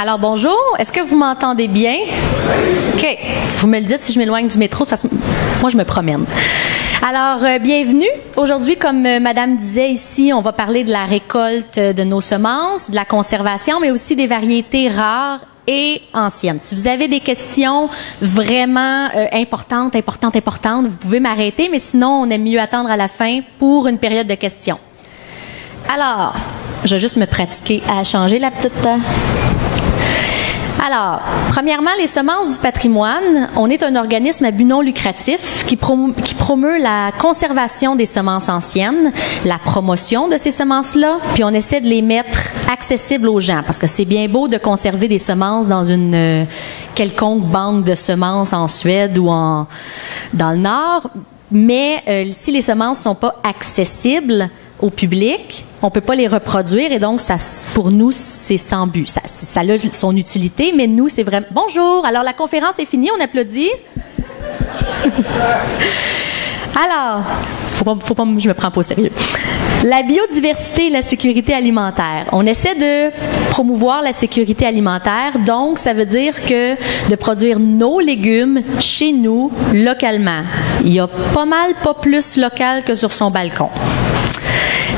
Alors, bonjour. Est-ce que vous m'entendez bien? OK. Vous me le dites si je m'éloigne du métro, c'est parce que moi, je me promène. Alors, bienvenue. Aujourd'hui, comme Madame disait ici, on va parler de la récolte de nos semences, de la conservation, mais aussi des variétés rares et anciennes. Si vous avez des questions vraiment importantes, vous pouvez m'arrêter, mais sinon, on aime mieux attendre à la fin pour une période de questions. Alors, je vais juste me pratiquer à changer la petite... Alors, premièrement, les semences du patrimoine, on est un organisme à but non lucratif qui promeut la conservation des semences anciennes, la promotion de ces semences-là, puis on essaie de les mettre accessibles aux gens, parce que c'est bien beau de conserver des semences dans une quelconque banque de semences en Suède ou dans le Nord, mais si les semences ne sont pas accessibles au public, on peut pas les reproduire et donc ça, pour nous, c'est sans but. Ça a son utilité, mais nous, c'est vraiment... Bonjour! Alors, la conférence est finie, on applaudit. Alors, faut pas, je me prends pas au sérieux. La biodiversité et la sécurité alimentaire. On essaie de promouvoir la sécurité alimentaire, donc ça veut dire que de produire nos légumes chez nous, localement. Il y a pas plus local que sur son balcon.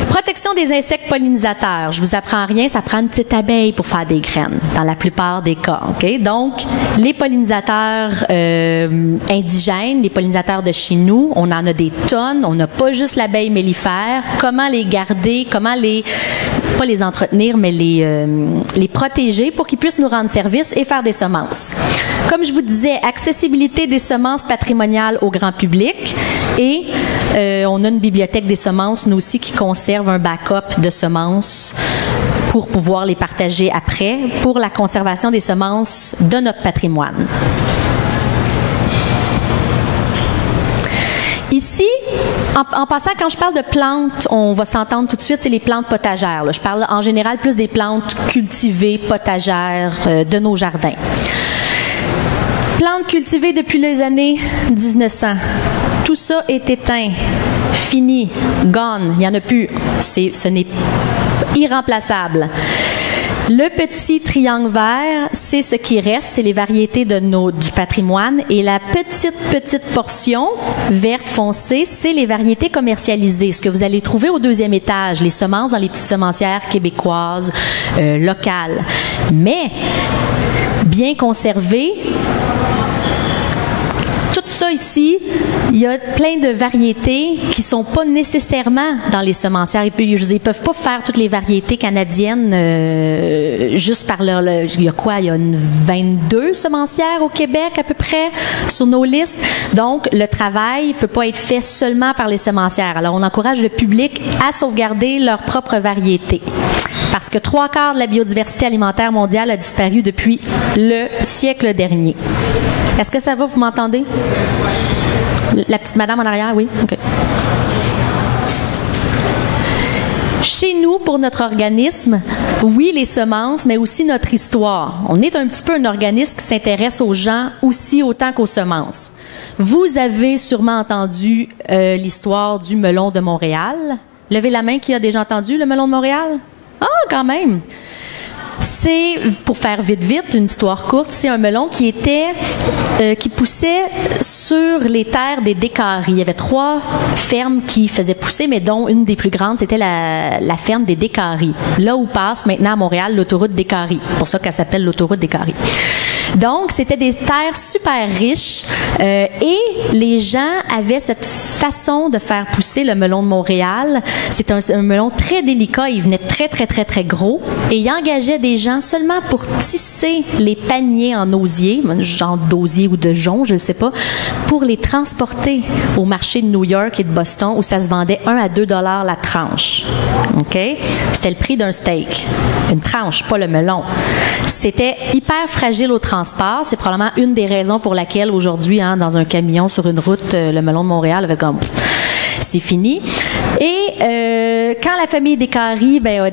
Protection des insectes pollinisateurs. Je vous apprends rien, ça prend une petite abeille pour faire des graines, dans la plupart des cas. Okay? Donc, les pollinisateurs indigènes, les pollinisateurs de chez nous, on en a des tonnes. On n'a pas juste l'abeille mellifère. Comment les garder, pas les entretenir, mais les protéger pour qu'ils puissent nous rendre service et faire des semences. Comme je vous disais, accessibilité des semences patrimoniales au grand public et on a une bibliothèque des semences, nous aussi, qui conserve un backup de semences pour pouvoir les partager après pour la conservation des semences de notre patrimoine. Ici, en passant, quand je parle de plantes, on va s'entendre tout de suite, c'est les plantes potagères. Là. Je parle en général plus des plantes cultivées, potagères de nos jardins. Plantes cultivées depuis les années 1900. Tout ça est éteint, fini, gone, il n'y en a plus. Ce n'est irremplaçable. Le petit triangle vert, c'est ce qui reste, c'est les variétés du patrimoine. Et la petite portion verte foncée, c'est les variétés commercialisées. Ce que vous allez trouver au deuxième étage, les semences dans les petites semencières québécoises, locales. Mais, bien conservées, tout ça ici, il y a plein de variétés qui ne sont pas nécessairement dans les semencières. Ils ne peuvent pas faire toutes les variétés canadiennes juste par leur... Il y a quoi? Il y a 22 semencières au Québec à peu près sur nos listes. Donc, le travail ne peut pas être fait seulement par les semencières. Alors, on encourage le public à sauvegarder leurs propres variétés. Parce que 3/4 de la biodiversité alimentaire mondiale a disparu depuis le siècle dernier. Est-ce que ça va? Vous m'entendez? La petite madame en arrière, oui? OK. Chez nous, pour notre organisme, oui, les semences, mais aussi notre histoire. On est un petit peu un organisme qui s'intéresse aux gens aussi autant qu'aux semences. Vous avez sûrement entendu l'histoire du melon de Montréal. Levez la main qui a déjà entendu le melon de Montréal? Ah, quand même! C'est, pour faire vite, une histoire courte, c'est un melon qui poussait sur les terres des Décaries. Il y avait 3 fermes qui faisaient pousser, mais dont une des plus grandes, c'était la ferme des Décaries. Là où passe maintenant à Montréal l'autoroute Décarie. C'est pour ça qu'elle s'appelle l'autoroute Décarie. Donc, c'était des terres super riches et les gens avaient cette façon de faire pousser le melon de Montréal. C'est un melon très délicat. Il venait très, très, très, très gros et il engageait des gens seulement pour tisser les paniers en osier, genre d'osier ou de jonc, je ne sais pas, pour les transporter au marché de New York et de Boston où ça se vendait 1 à 2 $ la tranche. OK? C'était le prix d'un steak. Une tranche, pas le melon. C'était hyper fragile au transport. C'est probablement une des raisons pour laquelle aujourd'hui, dans un camion sur une route, le melon de Montréal avait comme... C'est fini. Et quand la famille Décarie a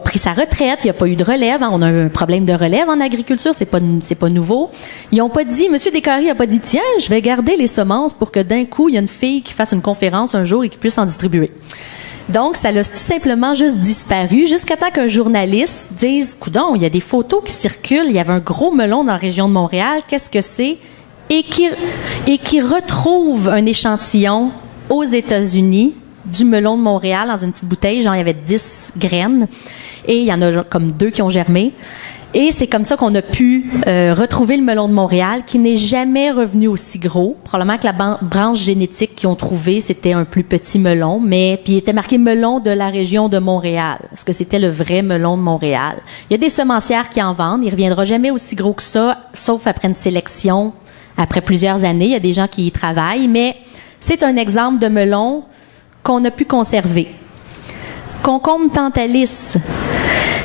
pris sa retraite, il n'y a pas eu de relève. On a un problème de relève en agriculture, c'est pas nouveau. Ils n'ont pas dit, Monsieur Décarie n'a pas dit, tiens, je vais garder les semences pour que d'un coup, il y a une fille qui fasse une conférence un jour et qui puisse en distribuer. Donc, ça a tout simplement juste disparu jusqu'à temps qu'un journaliste dise « Coudon, il y a des photos qui circulent, il y avait un gros melon dans la région de Montréal, qu'est-ce que c'est? » et qui retrouve un échantillon aux États-Unis du melon de Montréal dans une petite bouteille, genre il y avait 10 graines, et il y en a comme 2 qui ont germé. Et c'est comme ça qu'on a pu retrouver le melon de Montréal, qui n'est jamais revenu aussi gros. Probablement que la branche génétique qu'ils ont trouvée, c'était un plus petit melon, mais puis il était marqué melon de la région de Montréal. Est-ce que c'était le vrai melon de Montréal? Il y a des semencières qui en vendent. Il reviendra jamais aussi gros que ça, sauf après une sélection, après plusieurs années. Il y a des gens qui y travaillent, mais c'est un exemple de melon qu'on a pu conserver. Concombre Tantalis.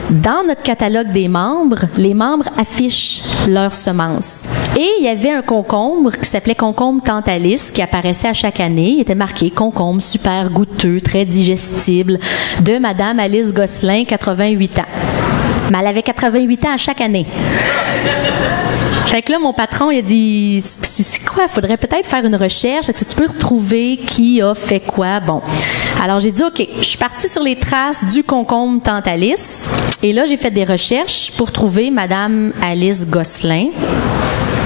Dans notre catalogue des membres, les membres affichent leurs semences. Et il y avait un concombre qui s'appelait concombre Tantalis qui apparaissait à chaque année. Il était marqué concombre super goûteux, très digestible, de Madame Alice Gosselin, 88 ans. Mais elle avait 88 ans à chaque année. Fait que là, mon patron, il a dit, c'est quoi? Il faudrait peut-être faire une recherche. Est-ce que tu peux retrouver qui a fait quoi? Bon. Alors, j'ai dit, OK, je suis partie sur les traces du concombre Tantalis. Et là, j'ai fait des recherches pour trouver Madame Alice Gosselin,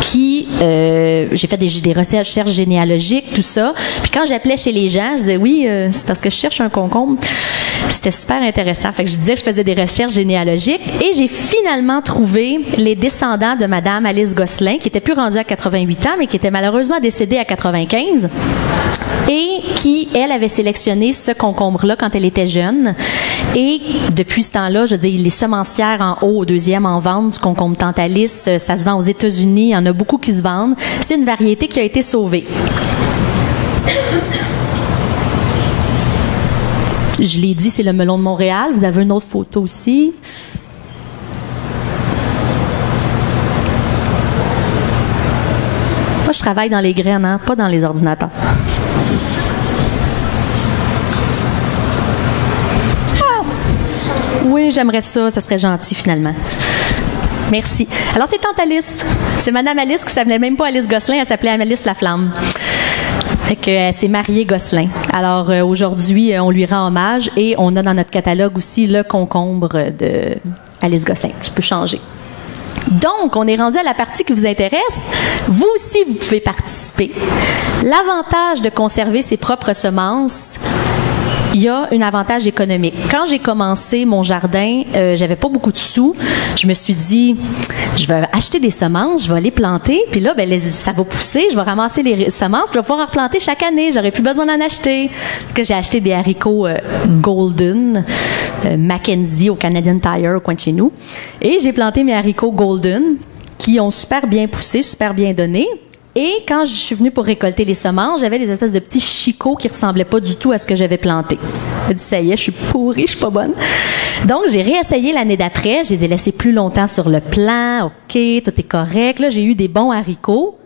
qui, j'ai fait des recherches généalogiques, tout ça. Puis quand j'appelais chez les gens, je disais, oui, c'est parce que je cherche un concombre. C'était super intéressant. Fait que je disais que je faisais des recherches généalogiques et j'ai finalement trouvé les descendants de Madame Alice Gosselin, qui était plus rendue à 88 ans, mais qui était malheureusement décédée à 95 et qui, elle, avait sélectionné ce concombre-là quand elle était jeune. Et depuis ce temps-là, je veux dire, les semencières en haut, au deuxième en vente du concombre Tantalis, ça se vend aux États-Unis, il y en a beaucoup qui se vendent. C'est une variété qui a été sauvée. Je l'ai dit, c'est le melon de Montréal. Vous avez une autre photo aussi. Moi, je travaille dans les graines, hein, pas dans les ordinateurs. Ah! Oui, j'aimerais ça. Ça serait gentil, finalement. Merci. Alors, c'est Tante Alice. C'est Madame Alice qui s'appelait même pas Alice Gosselin, elle s'appelait Alice Laflamme. Fait que elle s'est mariée Gosselin. Alors, aujourd'hui, on lui rend hommage et on a dans notre catalogue aussi le concombre de Alice Gosselin. Tu peux changer. Donc, on est rendu à la partie qui vous intéresse. Vous aussi, vous pouvez participer. L'avantage de conserver ses propres semences, il y a un avantage économique. Quand j'ai commencé mon jardin, j'avais pas beaucoup de sous. Je me suis dit, je vais acheter des semences, je vais les planter, puis là, ben, ça va pousser, je vais ramasser les semences, puis je vais pouvoir en replanter chaque année. J'aurais plus besoin d'en acheter. Que j'ai acheté des haricots Golden, Mackenzie au Canadian Tire, au coin de chez nous. Et j'ai planté mes haricots Golden, qui ont super bien poussé, super bien donné. Et quand je suis venue pour récolter les semences, j'avais des espèces de petits chicots qui ressemblaient pas du tout à ce que j'avais planté. J'ai dit, ça y est, je suis pourrie, je suis pas bonne. Donc, j'ai réessayé l'année d'après. Je les ai laissés plus longtemps sur le plan. OK, tout est correct. Là, j'ai eu des bons haricots.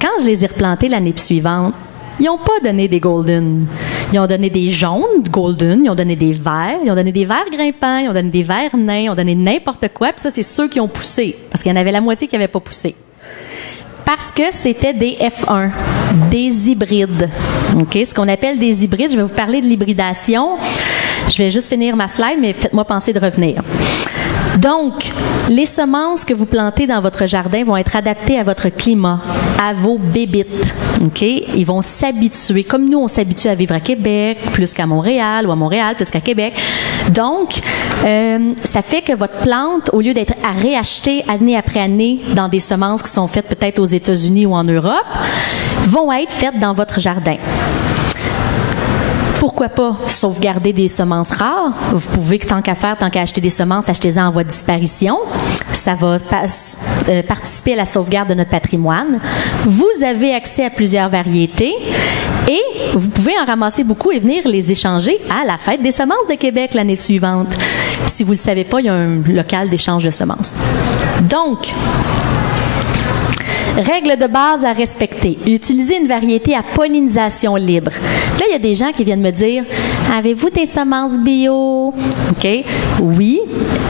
Quand je les ai replantés l'année suivante, ils n'ont pas donné des golden. Ils ont donné des jaunes golden, ils ont donné des verts, ils ont donné des verts grimpants, ils ont donné des verts nains, ils ont donné n'importe quoi. Puis ça, c'est ceux qui ont poussé. Parce qu'il y en avait la moitié qui n'avaient pas poussé. Parce que c'était des F1, des hybrides. OK? Ce qu'on appelle des hybrides, je vais vous parler de l'hybridation. Je vais juste finir ma slide, mais faites-moi penser de revenir. Donc, les semences que vous plantez dans votre jardin vont être adaptées à votre climat, à vos bébites. OK? Ils vont s'habituer, comme nous, on s'habitue à vivre à Québec plus qu'à Montréal, ou à Montréal plus qu'à Québec. Donc, ça fait que votre plante, au lieu d'être à réacheter année après année dans des semences qui sont faites peut-être aux États-Unis ou en Europe, vont être faites dans votre jardin. Pourquoi pas sauvegarder des semences rares? Vous pouvez, tant qu'à faire, tant qu'à acheter des semences, achetez-en en voie de disparition. Ça va participer à la sauvegarde de notre patrimoine. Vous avez accès à plusieurs variétés et vous pouvez en ramasser beaucoup et venir les échanger à la Fête des semences de Québec l'année suivante. Si vous ne le savez pas, il y a un local d'échange de semences. Donc, règle de base à respecter. Utiliser une variété à pollinisation libre. Là, il y a des gens qui viennent me dire, avez-vous des semences bio? OK? Oui.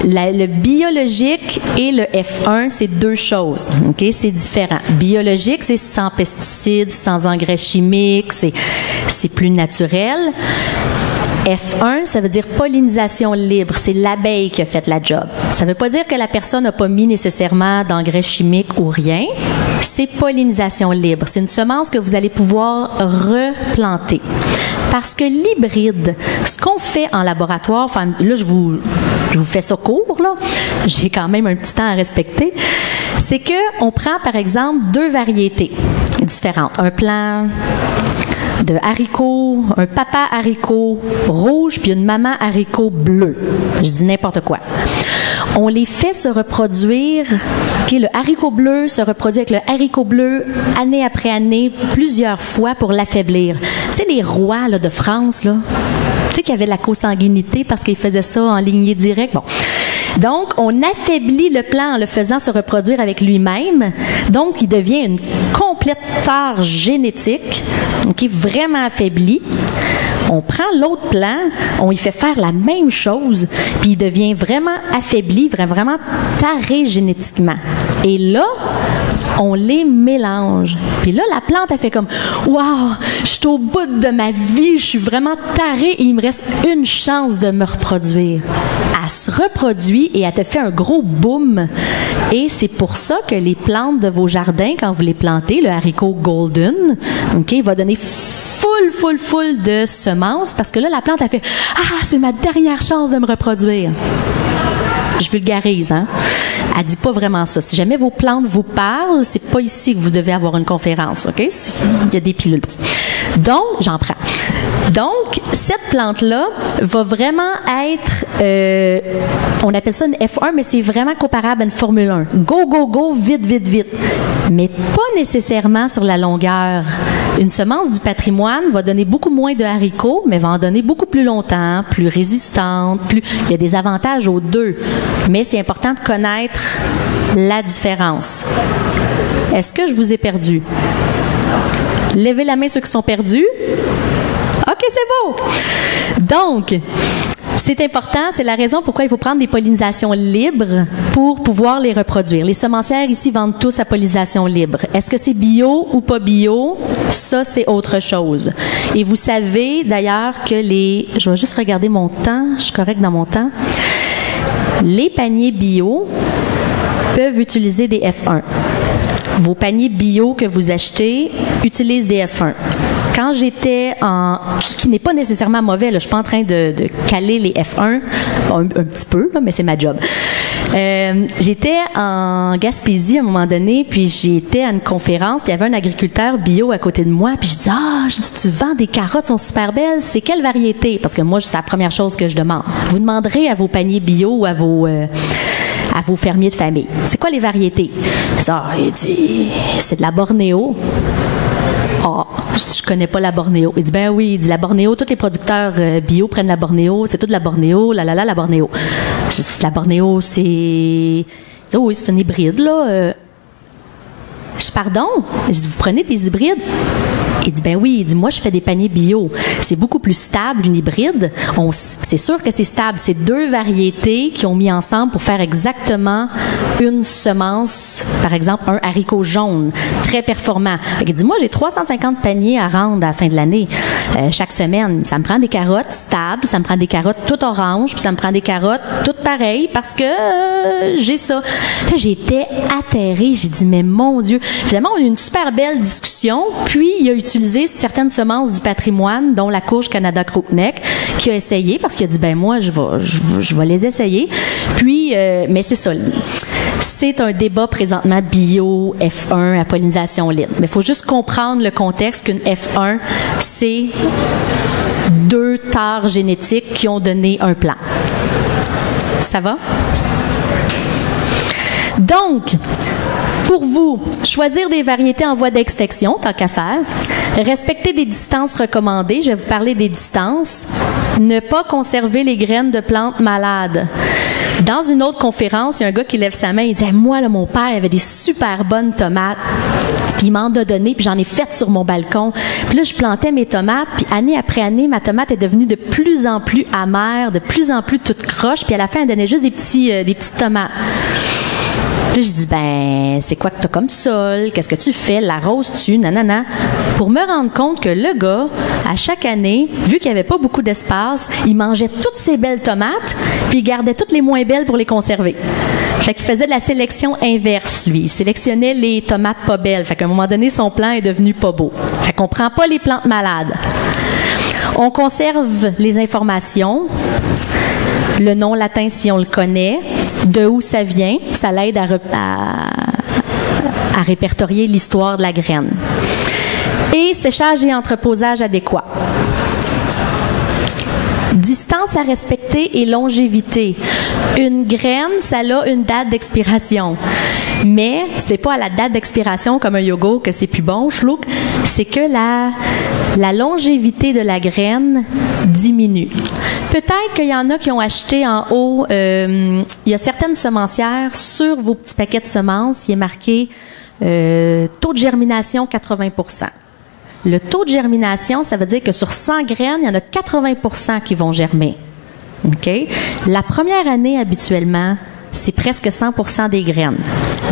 Le biologique et le F1, c'est deux choses. OK? C'est différent. Biologique, c'est sans pesticides, sans engrais chimiques, c'est plus naturel. F1, ça veut dire pollinisation libre. C'est l'abeille qui a fait la job. Ça ne veut pas dire que la personne n'a pas mis nécessairement d'engrais chimiques ou rien. C'est pollinisation libre. C'est une semence que vous allez pouvoir replanter. Parce que l'hybride, ce qu'on fait en laboratoire, enfin, là, je vous fais ça court, là. J'ai quand même un petit temps à respecter. C'est qu'on prend, par exemple, 2 variétés différentes. Un plant de haricots, un papa haricot rouge, puis une maman haricot bleu. Je dis n'importe quoi. On les fait se reproduire. Okay, le haricot bleu se reproduit avec le haricot bleu année après année, plusieurs fois pour l'affaiblir. Tu sais, les rois là, de France, là, tu sais qu'il y avait de la consanguinité parce qu'ils faisaient ça en lignée directe. Bon. Donc, on affaiblit le plant en le faisant se reproduire avec lui-même. Donc, il devient une complète tare génétique, qui est vraiment affaibli. On prend l'autre plant, on y fait faire la même chose, puis il devient vraiment affaibli, vraiment taré génétiquement. Et là, on les mélange. Puis là, la plante, elle fait comme « Wow, je suis au bout de ma vie, je suis vraiment tarée et il me reste une chance de me reproduire. » Elle se reproduit et elle te fait un gros boom. Et c'est pour ça que les plantes de vos jardins, quand vous les plantez, le haricot golden, okay, va donner full de semences parce que là, la plante, elle fait « Ah, c'est ma dernière chance de me reproduire. » Je vulgarise, hein? Elle dit pas vraiment ça. Si jamais vos plantes vous parlent, c'est pas ici que vous devez avoir une conférence, OK? Il y a des pilules. Donc, j'en prends. Donc, cette plante-là va vraiment être, on appelle ça une F1, mais c'est vraiment comparable à une Formule 1. Go, vite. Mais pas nécessairement sur la longueur. Une semence du patrimoine va donner beaucoup moins de haricots, mais va en donner beaucoup plus longtemps, plus résistante, il y a des avantages aux deux. Mais c'est important de connaître la différence. Est-ce que je vous ai perdu? Levez la main ceux qui sont perdus. OK, c'est beau. Donc, c'est important, c'est la raison pourquoi il faut prendre des pollinisations libres pour pouvoir les reproduire. Les semencières ici vendent tous à pollinisation libre. Est-ce que c'est bio ou pas bio? Ça, c'est autre chose. Et vous savez d'ailleurs que je vais juste regarder mon temps, je suis correcte dans mon temps. Les paniers bio peuvent utiliser des F1. Vos paniers bio que vous achetez utilisent des F1. Quand j'étais qui n'est pas nécessairement mauvais, là, je suis pas en train de caler les F1, un petit peu, là, mais c'est ma job. J'étais en Gaspésie à un moment donné, puis j'étais à une conférence, puis il y avait un agriculteur bio à côté de moi, puis je dis, tu vends des carottes, sont super belles, c'est quelle variété? Parce que moi, c'est la première chose que je demande. Vous demanderez à vos paniers bio ou à vos fermiers de famille. C'est quoi les variétés? Il dit, c'est de la Bornéo. Ah, je connais pas la Bornéo. Il dit, ben oui, il dit la Bornéo, tous les producteurs bio prennent la Bornéo, c'est tout de la Bornéo, la Bornéo. Je dis, la Bornéo, c'est... Il dit, oui, c'est un hybride, là. Je dis, pardon? Je dis, vous prenez des hybrides? Il dit, ben oui, il dit, moi, je fais des paniers bio. C'est beaucoup plus stable, une hybride. C'est sûr que c'est stable. C'est 2 variétés qui ont mis ensemble pour faire exactement une semence, par exemple, un haricot jaune, très performant. Il dit, moi, j'ai 350 paniers à rendre à la fin de l'année, chaque semaine. Ça me prend des carottes stables, ça me prend des carottes toutes oranges, puis ça me prend des carottes toutes pareilles parce que j'ai ça. Là, j'étais atterrée. J'ai dit, mais mon Dieu. Finalement, on a eu une super belle discussion, puis il a utilisé certaines semences du patrimoine, dont la courge Canada Crookneck, qui a essayé, parce qu'il a dit, ben moi, je vais les essayer. Puis, mais c'est ça. C'est un débat présentement bio, F1, à pollinisation libre. Mais il faut juste comprendre le contexte qu'une F1, c'est 2 tares génétiques qui ont donné un plant. Ça va? Donc, pour vous, choisir des variétés en voie d'extinction, tant qu'à faire, respecter des distances recommandées, je vais vous parler des distances, ne pas conserver les graines de plantes malades. Dans une autre conférence, il y a un gars qui lève sa main, il dit « Moi, là, mon père avait des super bonnes tomates, puis il m'en a donné, puis j'en ai fait sur mon balcon. Puis là, je plantais mes tomates, puis année après année, ma tomate est devenue de plus en plus amère, de plus en plus toute croche, puis à la fin, elle donnait juste des petites tomates. » Là, je dis, ben, c'est quoi que tu as comme sol? Qu'est-ce que tu fais? L'arroses-tu? Nanana. pour me rendre compte que le gars, à chaque année, vu qu'il n'y avait pas beaucoup d'espace, il mangeait toutes ses belles tomates, puis il gardait toutes les moins belles pour les conserver. Fait qu'il faisait de la sélection inverse, lui. Il sélectionnait les tomates pas belles. Fait qu'à un moment donné, son plan est devenu pas beau. Fait qu'on prend pas les plantes malades. On conserve les informations, le nom latin si on le connaît, de où ça vient, ça l'aide à répertorier l'histoire de la graine. Et séchage et entreposage adéquat. Distance à respecter et longévité. Une graine, ça a une date d'expiration. Mais c'est pas à la date d'expiration comme un yogourt que c'est plus bon, chlouk. C'est que la longévité de la graine diminue. Peut-être qu'il y en a qui ont acheté en haut, il y a certaines semencières, sur vos petits paquets de semences, il est marqué taux de germination 80%. Le taux de germination, ça veut dire que sur 100 graines, il y en a 80% qui vont germer. OK? La première année, habituellement, c'est presque 100% des graines.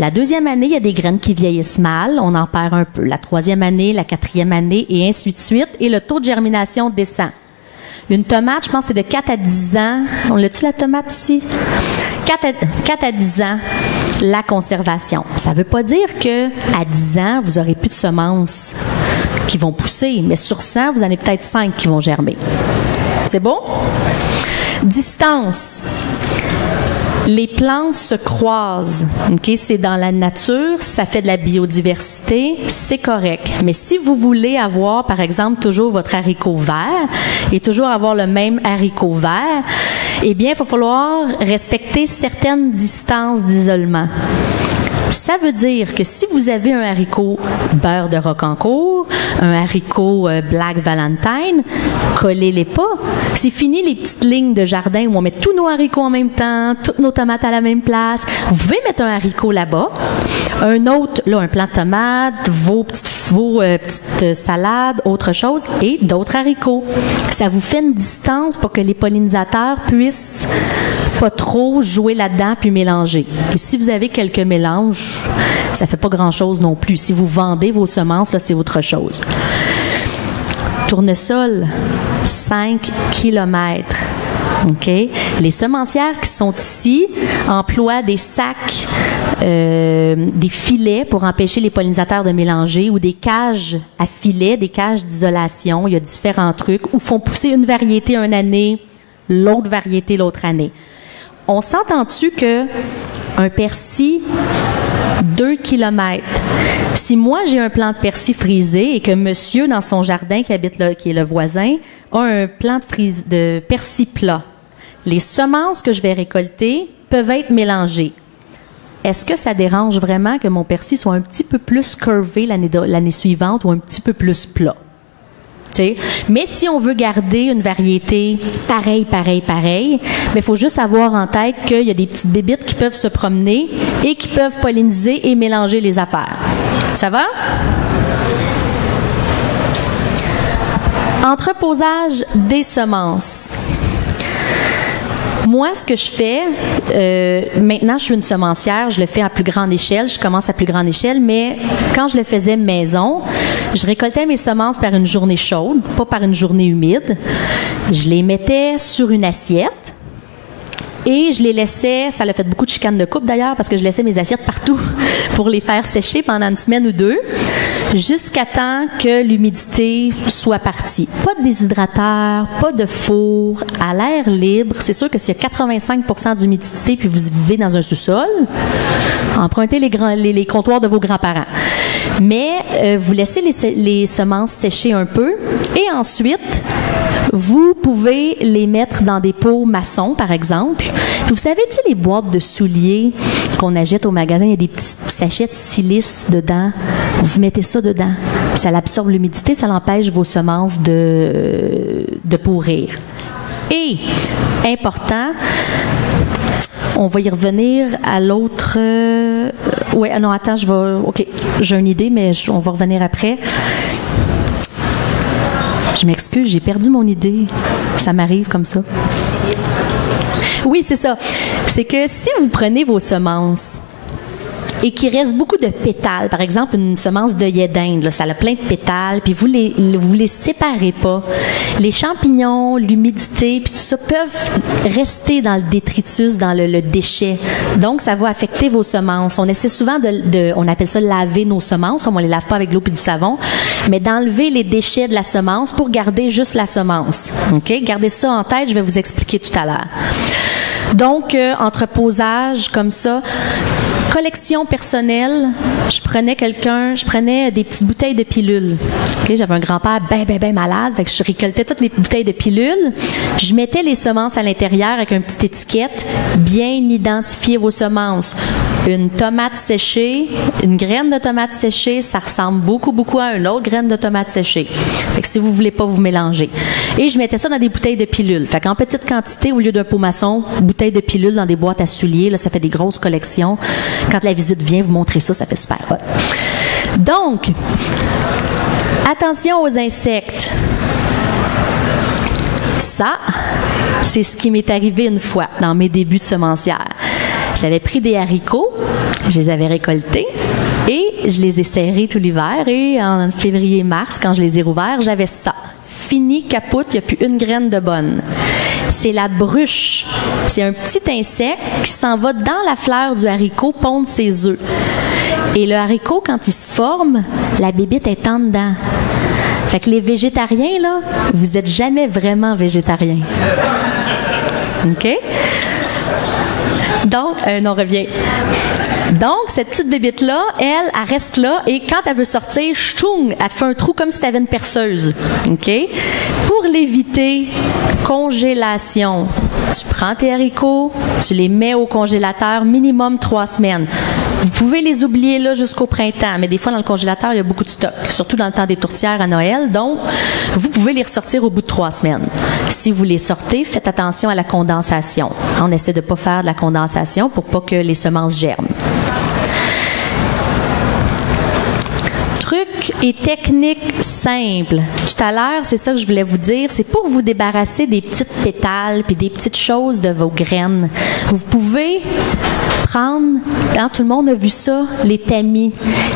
La deuxième année, il y a des graines qui vieillissent mal, on en perd un peu. La troisième année, la quatrième année, et ainsi de suite, et le taux de germination descend. Une tomate, je pense, c'est de 4 à 10 ans. On l'a-tu, la tomate, ici? 4 à 10 ans, la conservation. Ça ne veut pas dire que à 10 ans, vous n'aurez plus de semences qui vont pousser, mais sur 100, vous en avez peut-être 5 qui vont germer. C'est bon? Distance. Les plantes se croisent. Okay? C'est dans la nature, ça fait de la biodiversité, c'est correct. Mais si vous voulez avoir, par exemple, toujours votre haricot vert et toujours avoir le même haricot vert, eh bien, il va falloir respecter certaines distances d'isolement. Ça veut dire que si vous avez un haricot beurre de Rocancourt, un haricot Black Valentine, collez-les pas. C'est fini les petites lignes de jardin où on met tous nos haricots en même temps, toutes nos tomates à la même place. Vous pouvez mettre un haricot là-bas, un autre, là, un plant de tomates, vos petites salades, autre chose, et d'autres haricots. Ça vous fait une distance pour que les pollinisateurs puissent pas trop jouer là-dedans puis mélanger. Et si vous avez quelques mélanges, ça fait pas grand-chose non plus. Si vous vendez vos semences, là, c'est autre chose. Tournesol, 5 kilomètres. OK? Les semencières qui sont ici emploient des sacs, des filets pour empêcher les pollinisateurs de mélanger ou des cages à filets, des cages d'isolation. Il y a différents trucs où font pousser une variété une année, l'autre variété l'autre année. On s'entend-tu que un persil, 2 kilomètres. Si moi, j'ai un plant de persil frisé et que monsieur, dans son jardin, qui habite là, qui est le voisin, a un plant de persil plat, les semences que je vais récolter peuvent être mélangées. Est-ce que ça dérange vraiment que mon persil soit un petit peu plus curvé l'année suivante ou un petit peu plus plat? T'sais. Mais si on veut garder une variété pareille, il faut juste avoir en tête qu'il y a des petites bébites qui peuvent se promener et qui peuvent polliniser et mélanger les affaires. Ça va? Entreposage des semences. Moi, ce que je fais, maintenant, je suis une semencière, je le fais à plus grande échelle, je commence à plus grande échelle, mais quand je le faisais maison, je récoltais mes semences par une journée chaude, pas par une journée humide. Je les mettais sur une assiette et je les laissais, ça l'a fait beaucoup de chicanes de coupe d'ailleurs, parce que je laissais mes assiettes partout pour les faire sécher pendant une semaine ou deux, jusqu'à temps que l'humidité soit partie. Pas de déshydrateur, pas de four, à l'air libre. C'est sûr que s'il y a 85% d'humidité puis vous vivez dans un sous-sol, empruntez les comptoirs de vos grands-parents. Mais vous laissez les semences sécher un peu et ensuite, vous pouvez les mettre dans des pots maçons, par exemple. Puis vous savez, tu sais, les boîtes de souliers qu'on achète au magasin, il y a des petits sachets de silice dedans. Vous mettez ça dedans. Puis ça absorbe l'humidité, ça l'empêche vos semences de pourrir. Et, important, on va y revenir à l'autre... oui, non, attends, OK, j'ai une idée, mais on va revenir après. Je m'excuse, j'ai perdu mon idée. Ça m'arrive comme ça. Oui, c'est ça. C'est que si vous prenez vos semences, et qu'il reste beaucoup de pétales. Par exemple, une semence d'œillet d'Inde, là, ça a plein de pétales, puis vous les séparez pas. Les champignons, l'humidité, puis tout ça peuvent rester dans le détritus, dans le déchet. Donc, ça va affecter vos semences. On essaie souvent on appelle ça laver nos semences, comme on les lave pas avec l'eau et du savon, mais d'enlever les déchets de la semence pour garder juste la semence. OK? Gardez ça en tête, je vais vous expliquer tout à l'heure. Donc, entreposage comme ça. Collection personnelle, je prenais des petites bouteilles de pilules. Okay, j'avais un grand-père ben malade, fait que je récoltais toutes les bouteilles de pilules. Je mettais les semences à l'intérieur avec une petite étiquette, bien identifier vos semences. Une tomate séchée, une graine de tomate séchée, ça ressemble beaucoup à une autre graine de tomate séchée. Fait que si vous voulez pas vous mélanger. Et je mettais ça dans des bouteilles de pilules. Fait qu'en petite quantité, au lieu d'un pot maçon, bouteilles de pilules dans des boîtes à souliers, là, ça fait des grosses collections. Quand la visite vient, vous montrez ça, ça fait super hot. Donc, attention aux insectes. Ça, c'est ce qui m'est arrivé une fois dans mes débuts de semencière. J'avais pris des haricots, je les avais récoltés et je les ai serrés tout l'hiver. Et en février-mars, quand je les ai rouverts, j'avais ça. Fini, capote, il n'y a plus une graine de bonne. C'est la bruche. C'est un petit insecte qui s'en va dans la fleur du haricot pondre ses œufs. Et le haricot, quand il se forme, la bébite est en dedans. Fait que les végétariens, là, vous n'êtes jamais vraiment végétariens. OK? Donc, on revient. Donc, cette petite bébite-là, elle reste là et quand elle veut sortir, ch'toung, elle fait un trou comme si tu avais une perceuse. OK? Pour l'éviter, congélation. Tu prends tes haricots, tu les mets au congélateur minimum 3 semaines. Vous pouvez les oublier là jusqu'au printemps, mais des fois dans le congélateur, il y a beaucoup de stock, surtout dans le temps des tourtières à Noël. Donc, vous pouvez les ressortir au bout de 3 semaines. Si vous les sortez, faites attention à la condensation. On essaie de ne pas faire de la condensation pour pas que les semences germent. Trucs et techniques simples. Tout à l'heure, c'est ça que je voulais vous dire, c'est pour vous débarrasser des petites pétales puis des petites choses de vos graines. Vous pouvez prendre, tout le monde a vu ça, les tamis.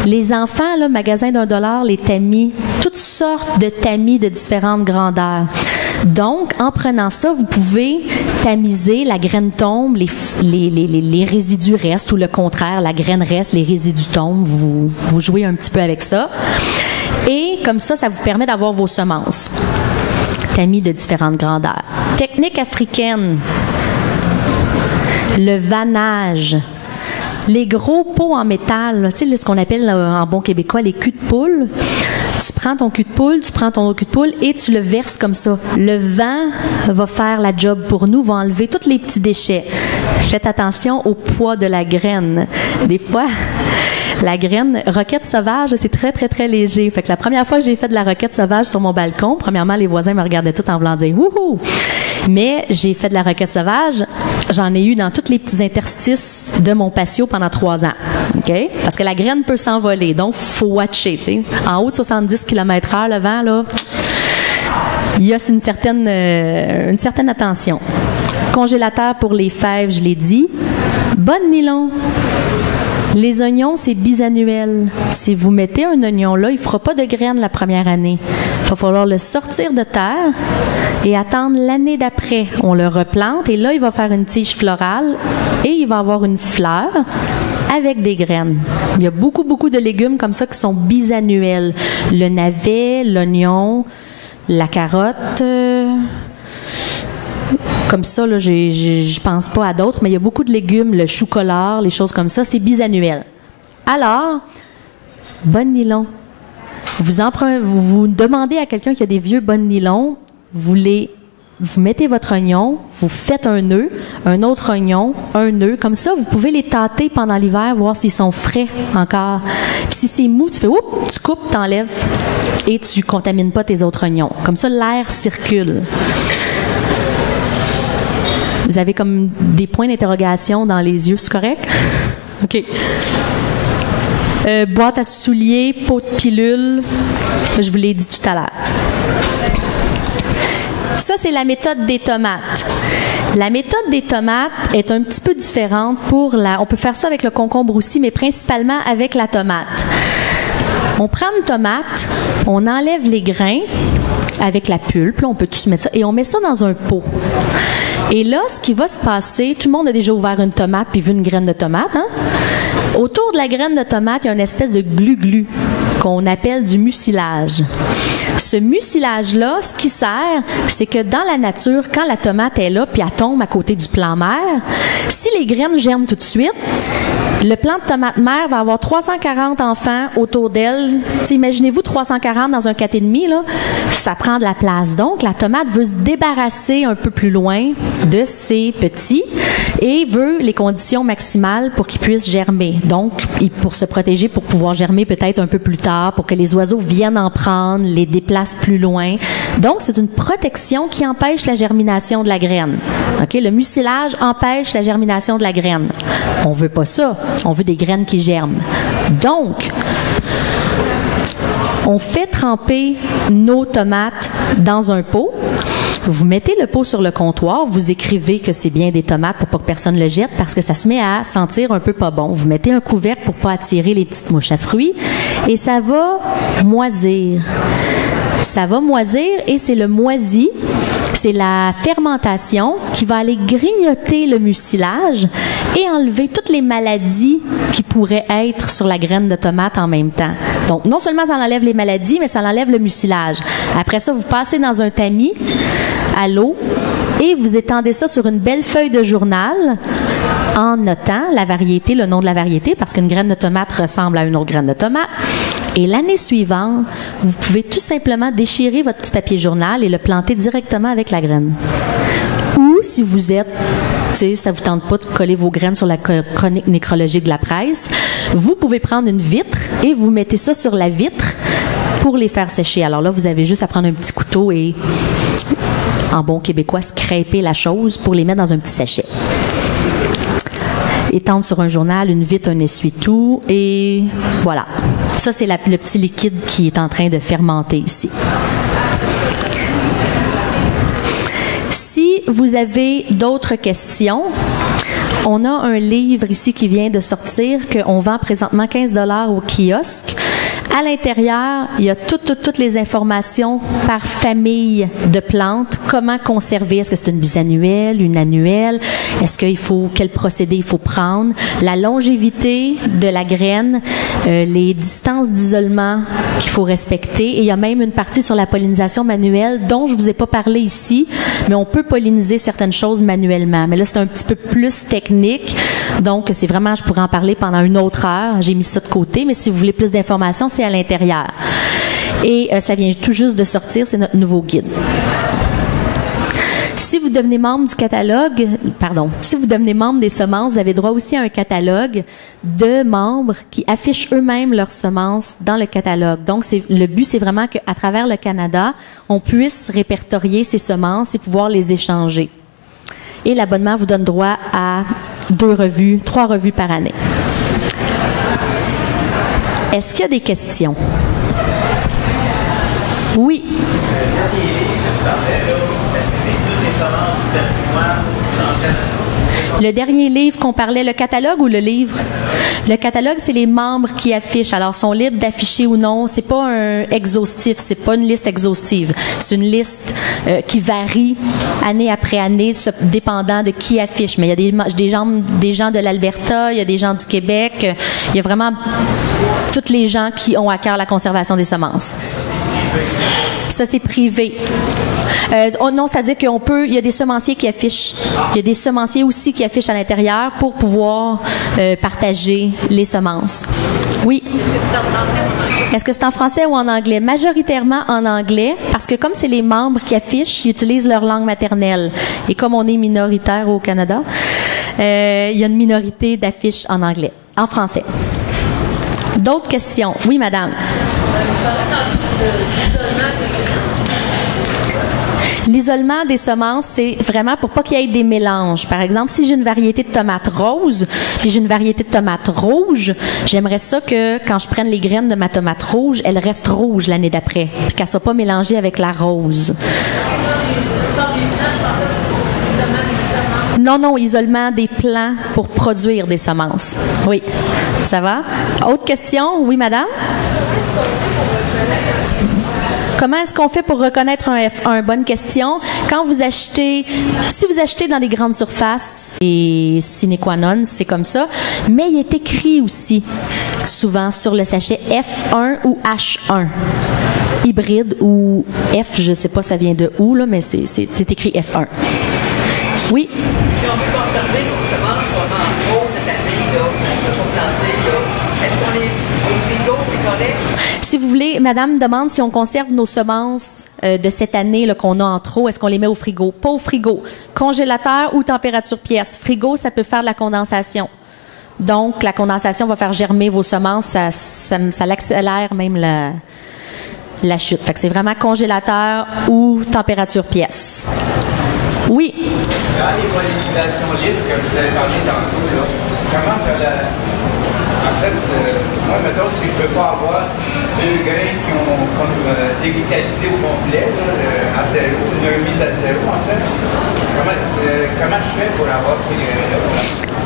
Les enfants, là, magasin d'$1, les tamis, toutes sortes de tamis de différentes grandeurs. Donc, en prenant ça, vous pouvez tamiser, la graine tombe, les résidus restent, ou le contraire, la graine reste, les résidus tombent, vous jouez un petit peu avec ça. Et comme ça, ça vous permet d'avoir vos semences. Tamis de différentes grandeurs. Technique africaine. Le vannage. Les gros pots en métal, tu sais, ce qu'on appelle en bon québécois les culs de poule. Tu prends ton cul de poule, tu prends ton autre cul de poule et tu le verses comme ça. Le vent va faire la job pour nous, va enlever tous les petits déchets. Faites attention au poids de la graine. Des fois, la graine roquette sauvage, c'est très léger. Fait que la première fois que j'ai fait de la roquette sauvage sur mon balcon, premièrement, les voisins me regardaient tout en voulant dire « Wouhou! » Mais j'ai fait de la roquette sauvage, j'en ai eu dans tous les petits interstices de mon patio pendant 3 ans. OK? Parce que la graine peut s'envoler, donc faut watcher, tu sais. En haut de 70 km/h, le vent, là, il y a une certaine attention. Congélateur pour les fèves, je l'ai dit. Bonne nylon. Les oignons, c'est bisannuel. Si vous mettez un oignon là, il ne fera pas de graines la première année. Il va falloir le sortir de terre et attendre l'année d'après. On le replante et là, il va faire une tige florale et il va avoir une fleur avec des graines. Il y a beaucoup de légumes comme ça qui sont bisannuels. Le navet, l'oignon, la carotte... Comme ça, là, je pense pas à d'autres, mais il y a beaucoup de légumes, le chou color, les choses comme ça, c'est bisannuel. Alors, bonne nylon. Vous demandez à quelqu'un qui a des vieux bonnes nylons, vous mettez votre oignon, vous faites un nœud, un autre oignon, un nœud. Comme ça, vous pouvez les tâter pendant l'hiver, voir s'ils sont frais encore. Puis si c'est mou, tu fais oups, tu coupes, t'enlèves et tu contamines pas tes autres oignons. Comme ça, l'air circule. Vous avez comme des points d'interrogation dans les yeux, c'est correct? OK. Boîte à souliers, pot de pilule, je vous l'ai dit tout à l'heure. Ça, c'est la méthode des tomates. La méthode des tomates est un petit peu différente on peut faire ça avec le concombre aussi, mais principalement avec la tomate. On prend une tomate, on enlève les grains avec la pulpe, là, on peut tout mettre ça, et on met ça dans un pot. Et là, ce qui va se passer, tout le monde a déjà ouvert une tomate puis vu une graine de tomate, hein? Autour de la graine de tomate, il y a une espèce de glu-glu qu'on appelle du mucilage. Ce mucilage-là, ce qui sert, c'est que dans la nature, quand la tomate est là puis elle tombe à côté du plant mère, si les graines germent tout de suite, le plant de tomate mère va avoir 340 enfants autour d'elle. Imaginez-vous 340 dans un 4,5, là, ça prend de la place. Donc, la tomate veut se débarrasser un peu plus loin de ses petits et veut les conditions maximales pour qu'ils puissent germer. Donc, pour se protéger, pour pouvoir germer peut-être un peu plus tard, pour que les oiseaux viennent en prendre, les déplacent plus loin. Donc, c'est une protection qui empêche la germination de la graine. Okay? Le mucilage empêche la germination de la graine. On veut pas ça. On veut des graines qui germent. Donc, on fait tremper nos tomates dans un pot. Vous mettez le pot sur le comptoir, vous écrivez que c'est bien des tomates pour pas que personne le jette parce que ça se met à sentir un peu pas bon. Vous mettez un couvercle pour pas attirer les petites mouches à fruits et ça va moisir. Ça va moisir et c'est le moisi, c'est la fermentation qui va aller grignoter le mucilage et enlever toutes les maladies qui pourraient être sur la graine de tomate en même temps. Donc, non seulement ça enlève les maladies, mais ça enlève le mucilage. Après ça, vous passez dans un tamis à l'eau et vous étendez ça sur une belle feuille de journal en notant la variété, le nom de la variété, parce qu'une graine de tomate ressemble à une autre graine de tomate. Et l'année suivante, vous pouvez tout simplement déchirer votre petit papier journal et le planter directement avec la graine. Ou si vous êtes, ça vous tente pas de coller vos graines sur la chronique nécrologique de la presse, vous pouvez prendre une vitre et vous mettez ça sur la vitre pour les faire sécher. Alors là, vous avez juste à prendre un petit couteau et, en bon québécois, scraper la chose pour les mettre dans un petit sachet. Étendre sur un journal, une vitre, un essuie-tout et voilà. Ça, c'est le petit liquide qui est en train de fermenter ici. Si vous avez d'autres questions, on a un livre ici qui vient de sortir qu'on vend présentement 15 $ au kiosque. À l'intérieur, il y a toutes les informations par famille de plantes. Comment conserver? Est-ce que c'est une bisannuelle, une annuelle? Quel procédé il faut prendre? La longévité de la graine, les distances d'isolement qu'il faut respecter. Et il y a même une partie sur la pollinisation manuelle dont je vous ai pas parlé ici, mais on peut polliniser certaines choses manuellement. Mais là, c'est un petit peu plus technique. Donc, c'est vraiment, je pourrais en parler pendant une autre heure. J'ai mis ça de côté, mais si vous voulez plus d'informations, c'est à l'intérieur. Et ça vient tout juste de sortir, c'est notre nouveau guide. Si vous devenez membre du catalogue, si vous devenez membre des semences, vous avez droit aussi à un catalogue de membres qui affichent eux-mêmes leurs semences dans le catalogue. Donc, le but, c'est vraiment qu'à travers le Canada, on puisse répertorier ces semences et pouvoir les échanger. Et l'abonnement vous donne droit à 3 revues par année. Est-ce qu'il y a des questions? Oui. Le dernier livre qu'on parlait, le catalogue ou le livre? Le catalogue, c'est les membres qui affichent. Alors, sont libres d'afficher ou non. C'est pas un exhaustif, c'est pas une liste exhaustive. C'est une liste qui varie année après année, dépendant de qui affiche. Mais il y a des gens de l'Alberta, il y a des gens du Québec, il y a vraiment tous les gens qui ont à cœur la conservation des semences. Ça, c'est privé. Non, c'est-à-dire il y a des semenciers qui affichent. Il y a des semenciers aussi qui affichent à l'intérieur pour pouvoir partager les semences. Oui. Est-ce que c'est en français ou en anglais? Majoritairement en anglais, parce que comme c'est les membres qui affichent, ils utilisent leur langue maternelle. Et comme on est minoritaire au Canada, il y a une minorité d'affiches en anglais, en français. D'autres questions? Oui, madame. L'isolement des semences, c'est vraiment pour pas qu'il y ait des mélanges. Par exemple, si j'ai une variété de tomates roses, puis j'ai une variété de tomates rouges, j'aimerais ça que quand je prenne les graines de ma tomate rouge, elles restent rouges l'année d'après, puis qu'elles soient pas mélangées avec la rose. Non, non, isolement des plants pour produire des semences. Oui, ça va? Autre question? Oui, madame? Comment est-ce qu'on fait pour reconnaître un F1? Bonne question. Quand vous achetez, si vous achetez dans les grandes surfaces, et sine qua non, c'est comme ça, mais il est écrit aussi, souvent, sur le sachet F1 ou H1. Hybride ou F, je ne sais pas ça vient de où, là, mais c'est écrit F1. Oui? Si on veut conserver nos semences vraiment en gros cette année, là, on peut planter, là, est-ce qu'on les au frigo, c'est correct? Si vous voulez, madame demande si on conserve nos semences de cette année là, qu'on a en trop, est-ce qu'on les met au frigo? Pas au frigo. Congélateur ou température pièce. Frigo, ça peut faire de la condensation. Donc, la condensation va faire germer vos semences, ça l'accélère même la chute. Fait que c'est vraiment congélateur ou température pièce. Oui. Dans les pollinisations libres que vous avez parlé tantôt, là, comment faire la... En fait, moi, mettons, si je ne veux pas avoir deux grains qui ont comme dévitalisé au complet, là, à zéro, une remise à zéro, en fait, comment je fais pour avoir ces grains-là?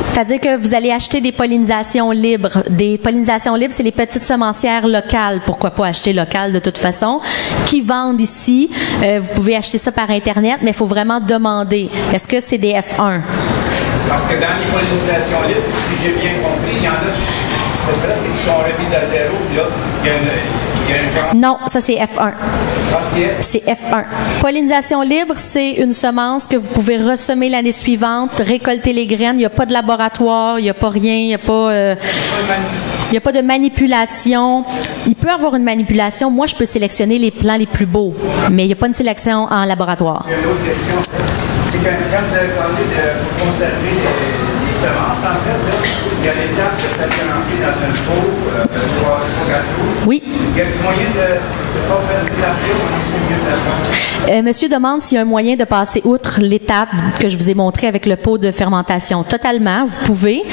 C'est-à-dire que vous allez acheter des pollinisations libres. Des pollinisations libres, c'est les petites semencières locales. Pourquoi pas acheter local de toute façon, qui vendent ici. Vous pouvez acheter ça par Internet, mais il faut vraiment demander. Est-ce que c'est des F1? Parce que dans les pollinisations libres, si j'ai bien compris, il y en a c'est ça, c'est qu'ils sont remises à zéro, puis là, il y a une genre... Non, ça c'est F1. Ah, c'est F1. Pollinisation libre, c'est une semence que vous pouvez ressemer l'année suivante, récolter les graines. Il n'y a pas de laboratoire, il n'y a pas rien, il n'y a pas de manipulation. Il peut y avoir une manipulation. Moi, je peux sélectionner les plants les plus beaux, mais il n'y a pas une sélection en laboratoire. Il y a une autre question. C'est quand vous avez parlé de conserver les semences, en fait, là, il y a l'étape de faire rentrer dans un pot 3-4 jours. Oui. Y a-t-il moyen de ne pas faire cette étape-là ou c'est mieux de l'attendre? Monsieur demande s'il y a un moyen de passer outre l'étape que je vous ai montrée avec le pot de fermentation. Totalement, vous pouvez.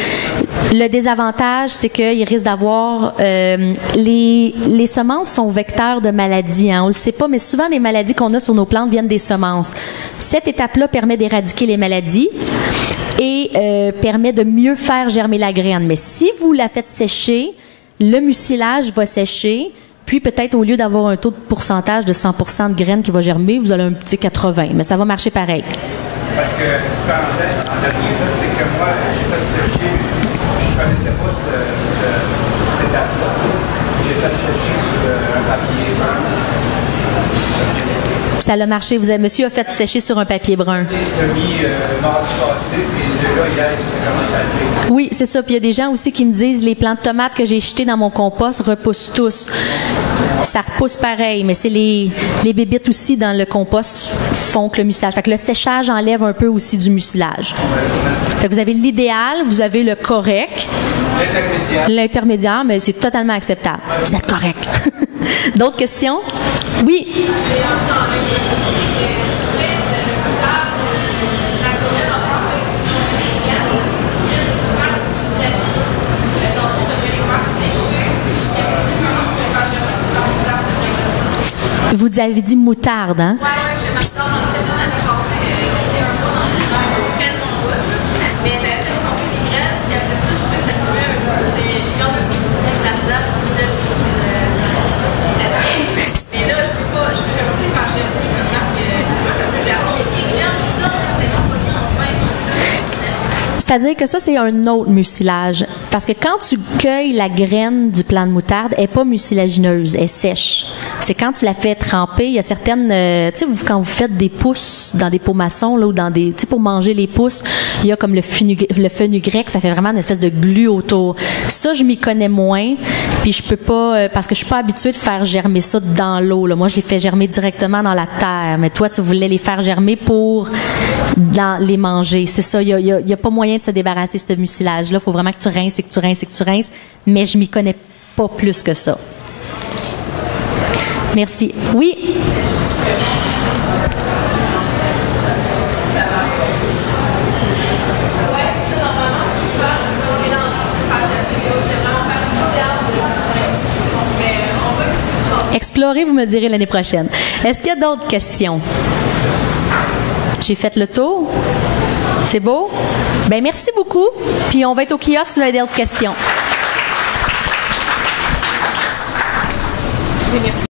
Le désavantage, c'est qu'il risque d'avoir... les semences sont vecteurs de maladies. Hein. On ne le sait pas, mais souvent, les maladies qu'on a sur nos plantes viennent des semences. Cette étape-là permet d'éradiquer les maladies et permet de mieux faire germer la graine. Mais si vous la faites sécher, le mucilage va sécher, puis peut-être au lieu d'avoir un taux de pourcentage de 100% de graines qui va germer, vous avez un petit 80, mais ça va marcher pareil. Parce que, petite parenthèse, en dernier, c'est que moi, j'ai fait sécher, je ne connaissais pas cette étape-là. J'ai fait sécher sur un papier brun. Ça a marché. Monsieur a fait sécher sur un papier brun. Des semis mardi passé, puis déjà hier, ça commence à lever. Oui, c'est ça. Puis il y a des gens aussi qui me disent les plants de tomates que j'ai jetés dans mon compost repoussent tous. Ça repousse pareil, mais c'est les bébites aussi dans le compost font que le mucilage. Fait que le séchage enlève un peu aussi du mucilage. Fait que vous avez l'idéal, vous avez le correct. L'intermédiaire, mais c'est totalement acceptable. Vous êtes correct. D'autres questions? Oui. Vous avez dit moutarde, hein? Oui, je suis l'année passée, c'était un mois dans près de mon bout. Mais j'avais fait tomber mes graines, puis après ça, je trouvais que ça pouvait un peu. Mais j'ai un peu mis là-dedans, c'était bien. Mais là, je peux pas, je peux comme ça faire germer, comment que ça peut germer. Il y a quelques germes, ça, c'était pas pogné en fin. C'est-à-dire que ça, c'est un autre mucilage. Parce que quand tu cueilles la graine du plant de moutarde, elle n'est pas mucilagineuse, elle est sèche. C'est quand tu la fais tremper, il y a certaines... tu sais, quand vous faites des pousses dans des pots maçons, là, ou dans des... Tu sais, pour manger les pousses, il y a comme le fenugrec, ça fait vraiment une espèce de glu autour. Ça, je m'y connais moins, puis je peux pas... parce que je suis pas habituée de faire germer ça dans l'eau. Moi, je les fais germer directement dans la terre. Mais toi, tu voulais les faire germer pour les manger. C'est ça, il y a pas moyen de se débarrasser de ce mucilage-là. Il faut vraiment que tu rinces et que tu rinces et que tu rinces. Mais je m'y connais pas plus que ça. Merci. Oui? Explorez, vous me direz l'année prochaine. Est-ce qu'il y a d'autres questions? J'ai fait le tour? C'est beau? Bien, merci beaucoup. Puis on va être au kiosque si vous avez d'autres questions. Merci.